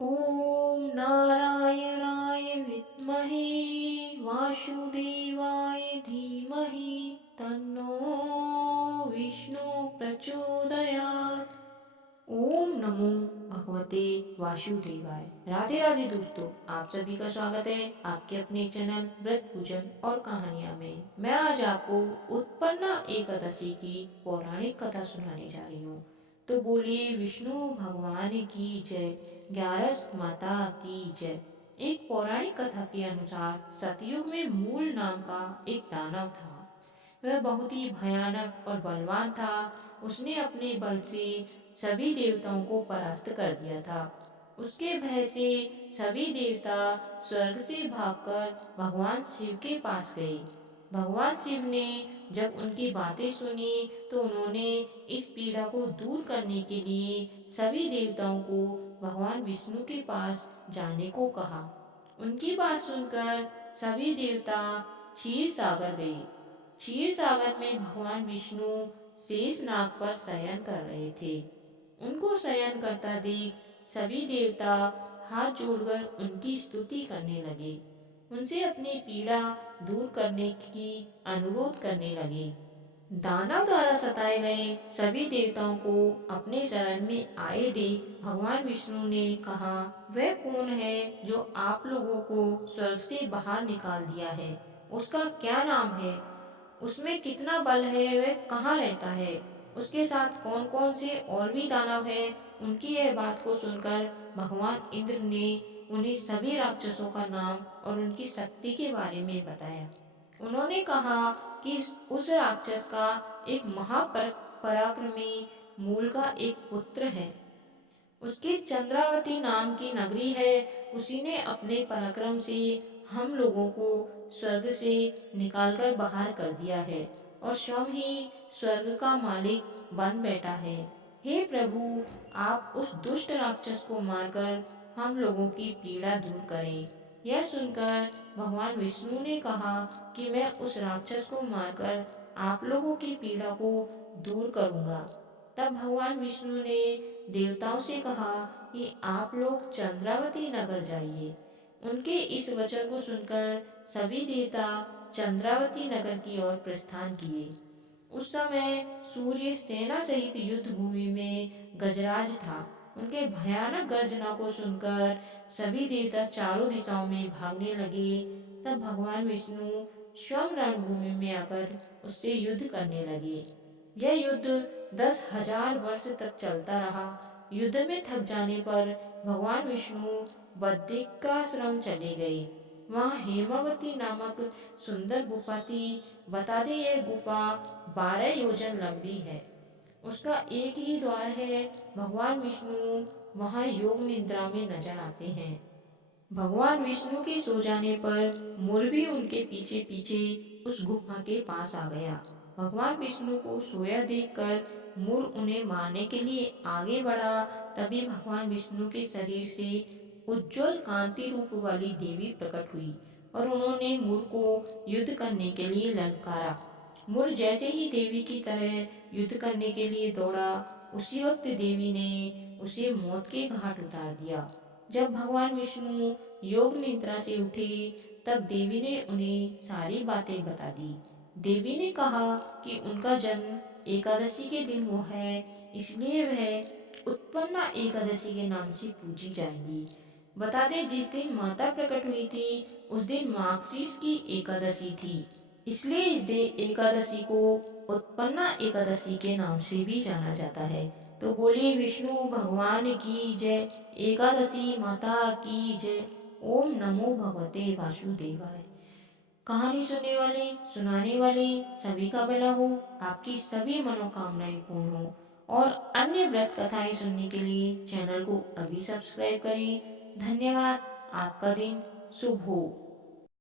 ॐ नारायणाय विद्महे वासुदेवाय धीमहि तन्नो विष्णु प्रचोदयात्। ओम नमो भगवते वासुदेवाय। राधे राधे दोस्तों, आप सभी का स्वागत है आपके अपने चैनल व्रत पूजन और कहानियां में। मैं आज आपको उत्पन्ना एकादशी की पौराणिक कथा सुनाने जा रही हूँ। तो बोलिए विष्णु भगवान की जय, ग्यारस माता की जय। एक पौराणिक कथा के अनुसार सतयुग में मूल नाम का एक दानव था। वह बहुत ही भयानक और बलवान था। उसने अपने बल से सभी देवताओं को परास्त कर दिया था। उसके भय से सभी देवता स्वर्ग से भागकर भगवान शिव के पास गए। भगवान शिव ने जब उनकी बातें सुनी तो उन्होंने इस पीड़ा को दूर करने के लिए सभी देवताओं को भगवान विष्णु के पास जाने को कहा। उनकी बात सुनकर सभी देवता क्षीर सागर गए। क्षीर सागर में भगवान विष्णु शेष नाग पर शयन कर रहे थे। उनको शयन करता देख सभी देवता हाथ जोड़कर उनकी स्तुति करने लगे। उनसे अपनी पीड़ा दूर करने की अनुरोध करने लगे। दानव द्वारा सताए गए सभी देवताओं को अपने शरण में आए देख भगवान विष्णु ने कहा, वह कौन है जो आप लोगों को स्वर्ग से बाहर निकाल दिया है? उसका क्या नाम है? उसमें कितना बल है? वह कहाँ रहता है? उसके साथ कौन कौन से और भी दानव हैं? उनकी यह बात को सुनकर भगवान इंद्र ने उन्हें सभी राक्षसों का नाम और उनकी शक्ति के बारे में बताया। उन्होंने कहा कि उस राक्षस का एक महापराक्रमी मूल का एक पुत्र है। उसकी चंद्रावती नाम की नगरी है। उसी ने अपने पराक्रम से हम लोगों को स्वर्ग से निकालकर बाहर कर दिया है और स्वयं ही स्वर्ग का मालिक बन बैठा है। हे प्रभु, आप उस दुष्ट राक्षस को मारकर हम लोगों की पीड़ा दूर करें। यह सुनकर भगवान विष्णु ने कहा कि मैं उस राक्षस को मारकर आप लोगों की पीड़ा को दूर करूंगा। तब भगवान विष्णु ने देवताओं से कहा कि आप लोग चंद्रावती नगर जाइए। उनके इस वचन को सुनकर सभी देवता चंद्रावती नगर की ओर प्रस्थान किए। उस समय सूर्य सेना सहित युद्ध भूमि में गजराज था। उनके भयानक गर्जना को सुनकर सभी देवता चारों दिशाओं में भागने लगे। तब भगवान विष्णु स्वयं रणभूमि में आकर उससे युद्ध करने लगे। यह युद्ध 10,000 वर्ष तक चलता रहा। युद्ध में थक जाने पर भगवान विष्णु बद्रिकाश्रम चले गए। वहाँ हेमावती नामक सुंदर गुफा थी। बता दें, यह गुफा 12 योजन लंबी है। उसका एक ही द्वार है। भगवान विष्णु वहाँ योग निद्रा में नजर आते हैं। भगवान विष्णु के सो जाने पर मोर भी उनके पीछे पीछे उस गुफा के पास आ गया। भगवान विष्णु को सोया देखकर मोर उन्हें मारने के लिए आगे बढ़ा। तभी भगवान विष्णु के शरीर से उज्जवल कांति रूप वाली देवी प्रकट हुई और उन्होंने मोर को युद्ध करने के लिए ललकारा। मोर जैसे ही देवी की तरह युद्ध करने के लिए दौड़ा, उसी वक्त देवी ने उसे मौत के घाट उतार दिया। जब भगवान विष्णु योग निद्रा से उठे तब देवी ने उन्हें सारी बातें बता दी। देवी ने कहा कि उनका जन्म एकादशी के दिन हुआ है, इसलिए वह उत्पन्ना एकादशी के नाम से पूजी जाएंगी। बता दें, जिस दिन माता प्रकट हुई थी उस दिन मार्गशीर्ष की एकादशी थी, इसलिए इस दिन एकादशी को उत्पन्ना एकादशी के नाम से भी जाना जाता है। तो बोलिए विष्णु भगवान की जय, एकादशी माता की जय। ओम नमो भगवते वासुदेवाय। कहानी सुनने वाले सुनाने वाले सभी का भला हो, आपकी सभी मनोकामनाएं पूर्ण हो और अन्य व्रत कथाएं सुनने के लिए चैनल को अभी सब्सक्राइब करें। धन्यवाद। आपका दिन शुभ हो।